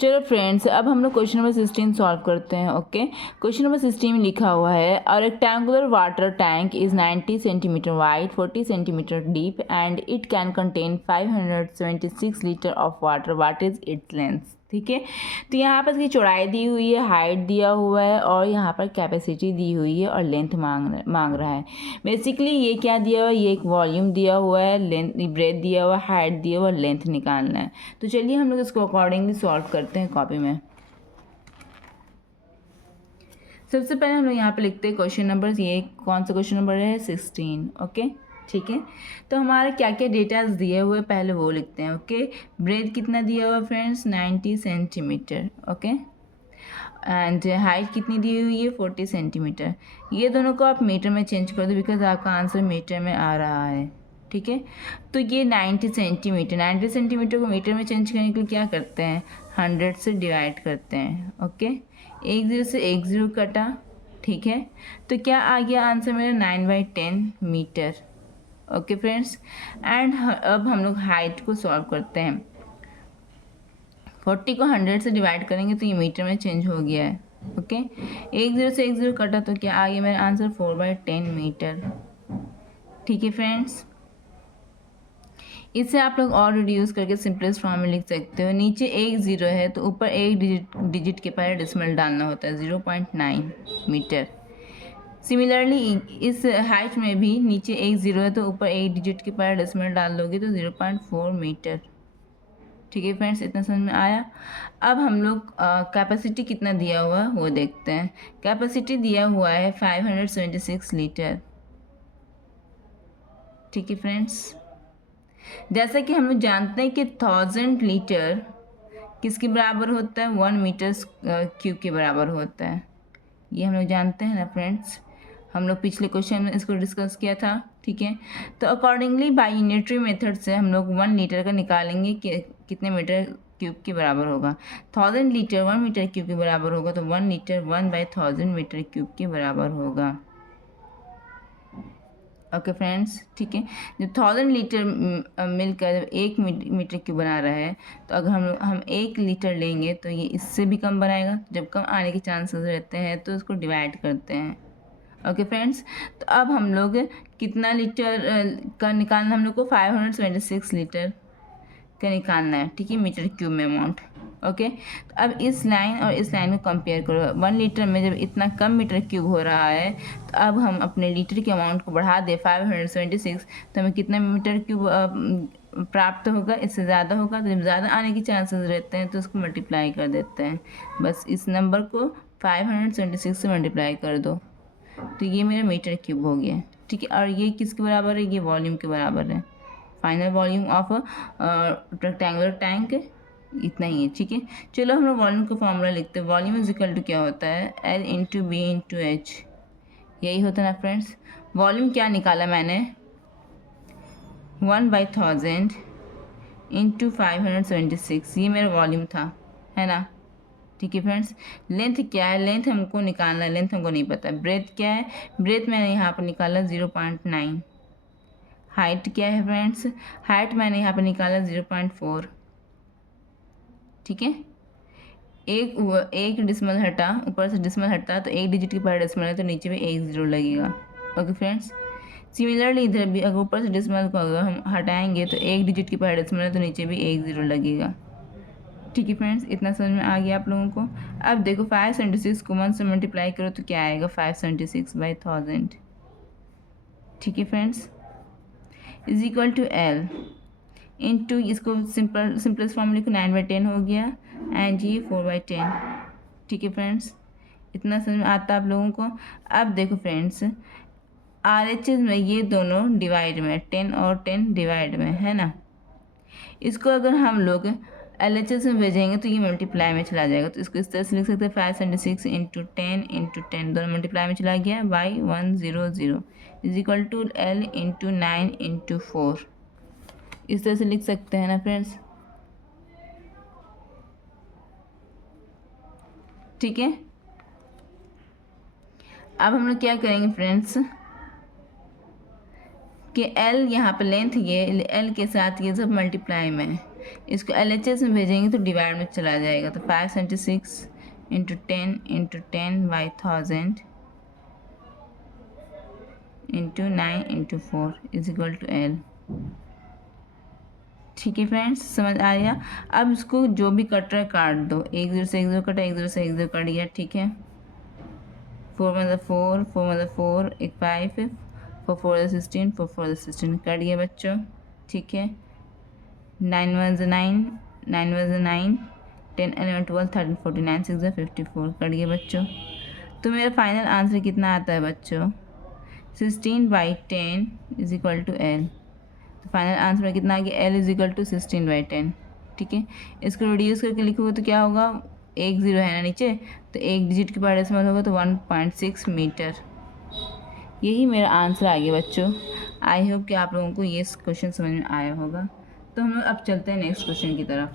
चलो फ्रेंड्स, अब हम लोग क्वेश्चन नंबर 16 सॉल्व करते हैं। ओके, क्वेश्चन नंबर 16 में लिखा हुआ है और rectangular water tank is 90 centimetre wide, 40 centimetre deep and it can contain 576 litre of water. What is its length? ठीक है, तो यहाँ पर इसकी चौड़ाई दी हुई है, हाइट दिया हुआ है और यहाँ पर कैपेसिटी दी हुई है और लेंथ मांग रहा है। बेसिकली ये क्या दिया हुआ है, ये एक वॉल्यूम दिया हुआ है, लेंथ ब्रेथ दिया हुआ है, हाइट दिया हुआ है, लेंथ निकालना है। तो चलिए हम लोग इसको अकॉर्डिंगली सॉल्व करते हैं कॉपी में। सबसे पहले हम लोग यहाँ पे लिखते हैं क्वेश्चन नंबर। ये कौन सा क्वेश्चन नंबर है? 16। ओके, ठीक है। तो हमारे क्या क्या डेटाज दिए हुए पहले वो लिखते हैं। ओके, ब्रेथ कितना दिया हुआ friends? 90 centimetre. Okay, and height कितनी दी हुई है? 40 सेंटीमीटर। ये दोनों को आप मीटर में चेंज कर दो बिकॉज आपका आंसर मीटर में आ रहा है। ठीक है, तो ये 90 सेंटीमीटर, 90 सेंटीमीटर को मीटर में चेंज करने के लिए क्या करते हैं? 100 से डिवाइड करते हैं। ओके, एक जीरो से एक जीरो कटा। ठीक है, तो क्या आ गया आंसर मेरा? 9/10 मीटर। ओके फ्रेंड्स, एंड अब हम लोग हाइट को सॉल्व करते हैं। 40 को 100 से डिवाइड करेंगे तो ये मीटर में चेंज हो गया है। ओके, एक जीरो से एक जीरो कटा तो क्या आ गया मेरा आंसर? 4/10 मीटर। ठीक है फ्रेंड्स, इससे आप लोग और रिड्यूस करके सिंपलेस्ट फॉर्म में लिख सकते हो। नीचे एक ज़ीरो है तो ऊपर एक डिजिट के पहले डेसिमल डालना होता है, 0.9 मीटर। सिमिलरली इस हाइट में भी नीचे एक ज़ीरो है तो ऊपर एक डिजिट के पहले डेसिमल डाल दोगे तो 0.4 मीटर। ठीक है फ्रेंड्स, इतना समझ में आया। अब हम लोग कैपेसिटी कितना दिया हुआ है वो देखते हैं। कैपेसिटी दिया हुआ है 576 लीटर। ठीक है फ्रेंड्स, जैसा कि हम लोग जानते हैं कि 1000 लीटर किसके बराबर होता है? 1 मीटर क्यूब के बराबर होता है। ये हम लोग जानते हैं ना फ्रेंड्स, हम लोग पिछले क्वेश्चन में इसको डिस्कस किया था। ठीक है, तो अकॉर्डिंगली बाय यूनिटरी मेथड से हम लोग 1 लीटर का निकालेंगे कि कितने मीटर क्यूब के बराबर होगा। 1000 लीटर 1 मीटर क्यूब के बराबर होगा तो 1 लीटर 1/1000 मीटर क्यूब के बराबर होगा। ओके फ्रेंड्स, ठीक है, जो 1000 लीटर मिलकर जब 1 मीटर क्यूब बना रहा है तो अगर हम 1 लीटर लेंगे तो ये इससे भी कम बनाएगा। जब कम आने के चांसेस रहते हैं तो इसको डिवाइड करते हैं। ओके फ्रेंड्स, तो अब हम लोग कितना लीटर का निकालना, हम लोग को 576 लीटर का निकालना है। ठीक है, मीटर क्यूब में अमाउंट। ओके, तो अब इस लाइन और इस लाइन को कंपेयर करो। 1 लीटर में जब इतना कम मीटर क्यूब हो रहा है तो अब हम अपने लीटर के अमाउंट को बढ़ा दें 576 तो हमें कितना मीटर क्यूब प्राप्त होगा? इससे ज़्यादा होगा। तो जब ज़्यादा आने के चांसेस रहते हैं तो उसको मल्टीप्लाई कर देते हैं। बस इस नंबर को 576 से मल्टीप्लाई कर दो तो ये मेरा मीटर क्यूब हो गया। ठीक है, और ये किसके बराबर है? ये वॉल्यूम के बराबर है। Final volume of rectangular tank इतना ही है। ठीक है, चलो हम लोग वॉल्यूम का फॉर्मूला लिखते हैं। वॉल्यूम इज इक्वल टू क्या होता है? L into B into H, यही होता है ना फ्रेंड्स। वॉल्यूम क्या निकाला मैंने? 1/1000 इंटू 576, ये मेरा वॉल्यूम था, है ना। ठीक है फ्रेंड्स, लेंथ क्या है? लेंथ हमको निकालना है, लेंथ हमको नहीं पता। ब्रेथ क्या है? ब्रेथ मैंने यहाँ पर निकाला 0.9। हाइट क्या है फ्रेंड्स? हाइट मैंने यहाँ पर निकाला 0.4। ठीक है, एक डिसमल हटा, ऊपर से डिसमल हटा तो एक डिजिट के पहले डिसमल है तो नीचे भी एक ज़ीरो लगेगा। ओके फ्रेंड्स, सिमिलरली इधर भी अगर ऊपर से डिसमल को अगर हम हटाएंगे तो एक डिजिट के पहले डिसमल है तो नीचे भी एक ज़ीरो लगेगा। ठीक है फ्रेंड्स, इतना समझ में आ गया आप लोगों को। अब देखो 576 को 1 से मल्टीप्लाई करो तो क्या आएगा? 576/1000। ठीक है friends, is equal to L into, इसको सिंपलेस्ट फॉर्म लिखो, 9/10 हो गया एंड ये 4/10। ठीक है फ्रेंड्स, इतना समझ में आता है आप लोगों को। अब देखो फ्रेंड्स, RHS में ये दोनों डिवाइड में, 10 और 10 डिवाइड में है ना। इसको अगर हम लोग LHS में भेजेंगे तो ये मल्टीप्लाई में चला जाएगा। तो इसको इस तरह से लिख सकते हैं 576 इंटू 10 दोनों मल्टीप्लाई में चला गया by 100 is equal to L into 9 into 4। इस तरह से लिख सकते हैं ना फ्रेंड्स। ठीक है, अब हम लोग क्या करेंगे फ्रेंड्स कि L यहाँ पर लेंथ, ये L के साथ ये सब मल्टीप्लाई में है। इसको LHS में भेजेंगे तो डिवाइड में चला जाएगा, तो 576 into 10 by 1000 into 9 into 4 is equal to L। ठीक है फ्रेंड्स, समझ आ गया। अब इसको जो भी कट रहा है काट दो, 1 0 से 1 0 कटा, 1 0 से 1 0 कट गया। ठीक है, 4 मतलब 4, 4 मतलब 4, एक 5, 4 4 16, 4 4 16 कट गया बच्चों। ठीक है, 9 1 9, 9 1 9, 10 11 12 13 14 9 6 54 कट गया बच्चों। तो मेरा फाइनल आंसर कितना आता है बच्चों? 16/10 इज इक्वल टू L। तो फाइनल आंसर में कितना आ गया? L is equal to 16/10। ठीक है, इसको रिड्यूस करके लिखोगे तो क्या होगा? 1 0 है ना नीचे, तो एक डिजिट के बाद डेसिमल होगा तो 1.6 मीटर। यही मेरा आंसर आ गया बच्चों। आई होप कि आप लोगों को ये क्वेश्चन समझ में आया होगा। तो हम लोग अब चलते हैं नेक्स्ट क्वेश्चन की तरफ।